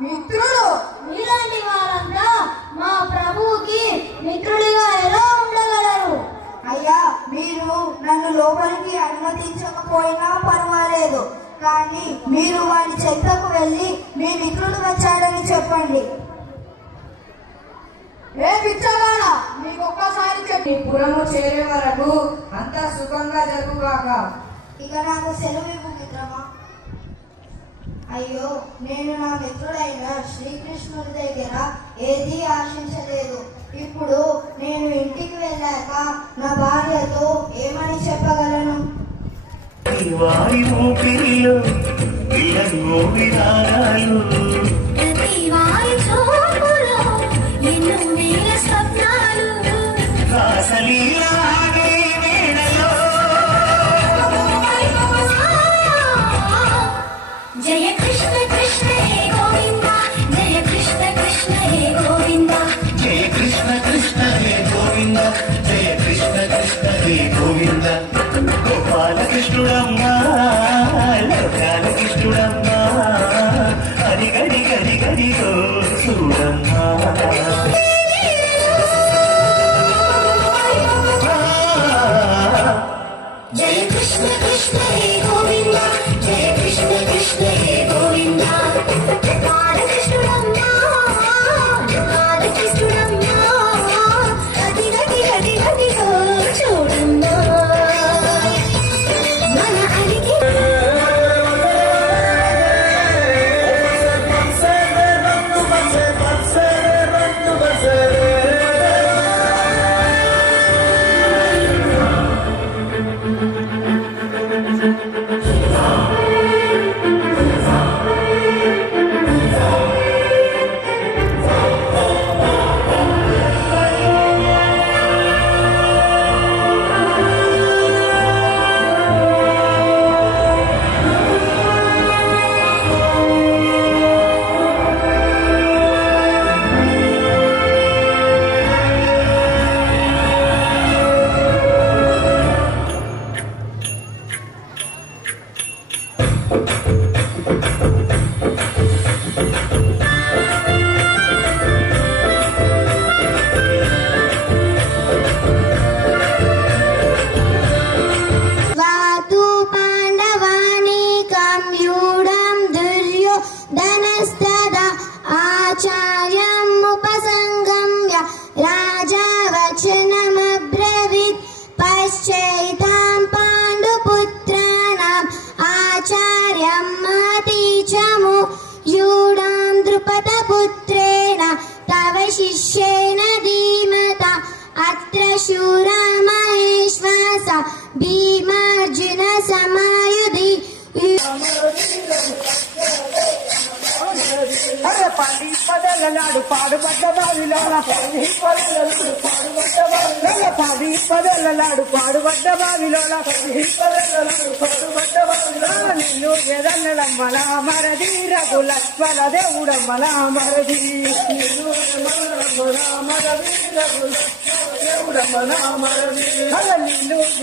మిత్రుడు. మీలాంటి వారంతా మా ప్రభువుకి మిత్రుడిగా ఎలా ఉండగలరు? అయ్యా, మీరు నన్ను లోపలికి అనుమతించకపోయినా పర్వాలేదు, కానీ మీరు వారి చెంతకు వెళ్ళి మీ మిత్రుడు వచ్చాడని చెప్పండి. ఏ పిచ్చగాడా, మీకు ఒక్కసారి చెప్పి పురము చేరే వరకు అంతా సుఖంగా జరుగుగాక. ఇక నాకు సెలవు ఇవ్వు మిత్రమా. అయ్యో, నేను నా మిత్రుడైన శ్రీకృష్ణుడి దగ్గర ఏదీ ఆశించలేదు. ఇప్పుడు నేను ఇంటికి వెళ్ళాక నా భార్యతో ఏమని చెప్పగలను? వారి ఊపిరిలో ఇళ్ళను విధానాలు రాసలీలాగే వేళలో జయ కృష్ణ కృష్ణ హే గోవింద, జయ కృష్ణ కృష్ణ హే గోవింద, జయ కృష్ణ కృష్ణ హే గోవింద, జయ కృష్ణ కృష్ణ హే గోవింద. గోపాలకృష్ణుడమ్మా, లోకాలకృష్ణుడమ్మా, హరి గడి గడి గడిగో చూడమ్మా. జయ కృష్ణ కృష్ణ హే గోవింద, జయ కృష్ణ కృష్ణ హే గోవింద. బాలకృష్ణుడమ్మా, బాలకృష్ణుడమ్మా, హరి హరి హరి హరి హో చూడమ్మా. మన అడిగి शिष्येन धीमता अत्र शूरा महेश्वास भीमार्जुन समायुधि. అరే పండి పదలలాడు పాడుబడ్డ బావిలోన పండి పదలలాడు పాడుబడ్డ బావిలోన నిన్ను ఎదన్నడమ్మల మరది రఘు లక్ష్మణ దేవుడమ్మల మరది నిన్ను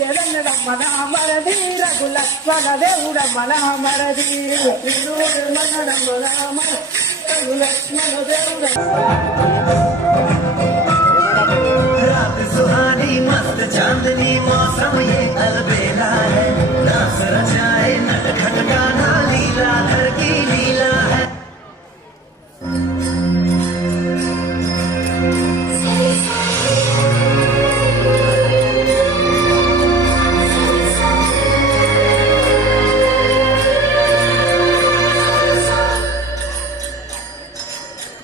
ఎదన్నడమ్మల మరది రఘు లక్ష్మణ దేవుడమ్మల మరది रात सुहानी मस्त चांदनी मौसम ये अलबेला है, नाच रचाए नटखट गाना लीलाधर की लीला है.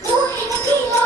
Moving the kilo.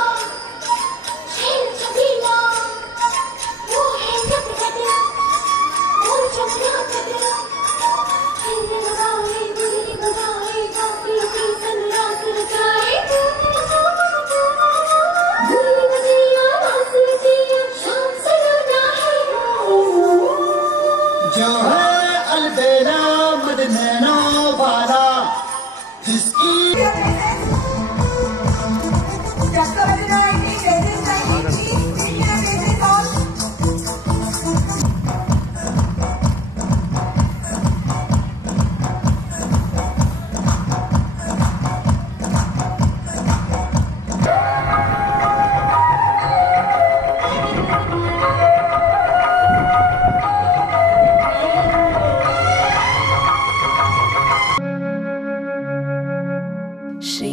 శ్రీ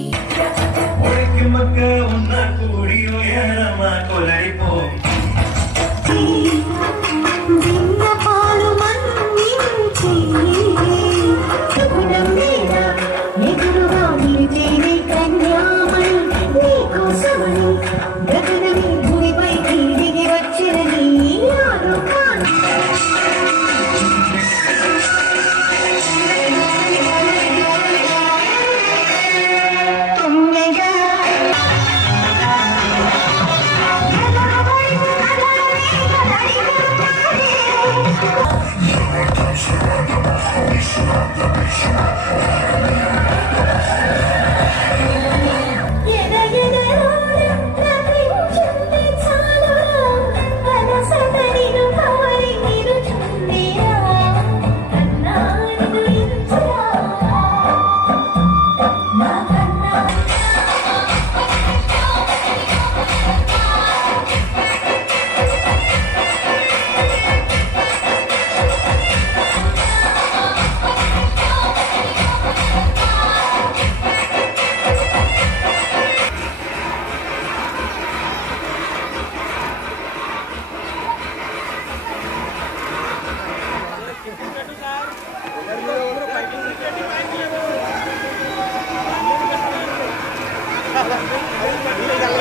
మక్క ఉన్న కూడియో ఎరమ కొలడిపో పాలు మన్నించి ఎదురుగా నిలిచేది కన్యామణి నీకోసమని గగనమి భూమిపై దిగి వచ్చిన నీ ఆలోకాన్ని Jangan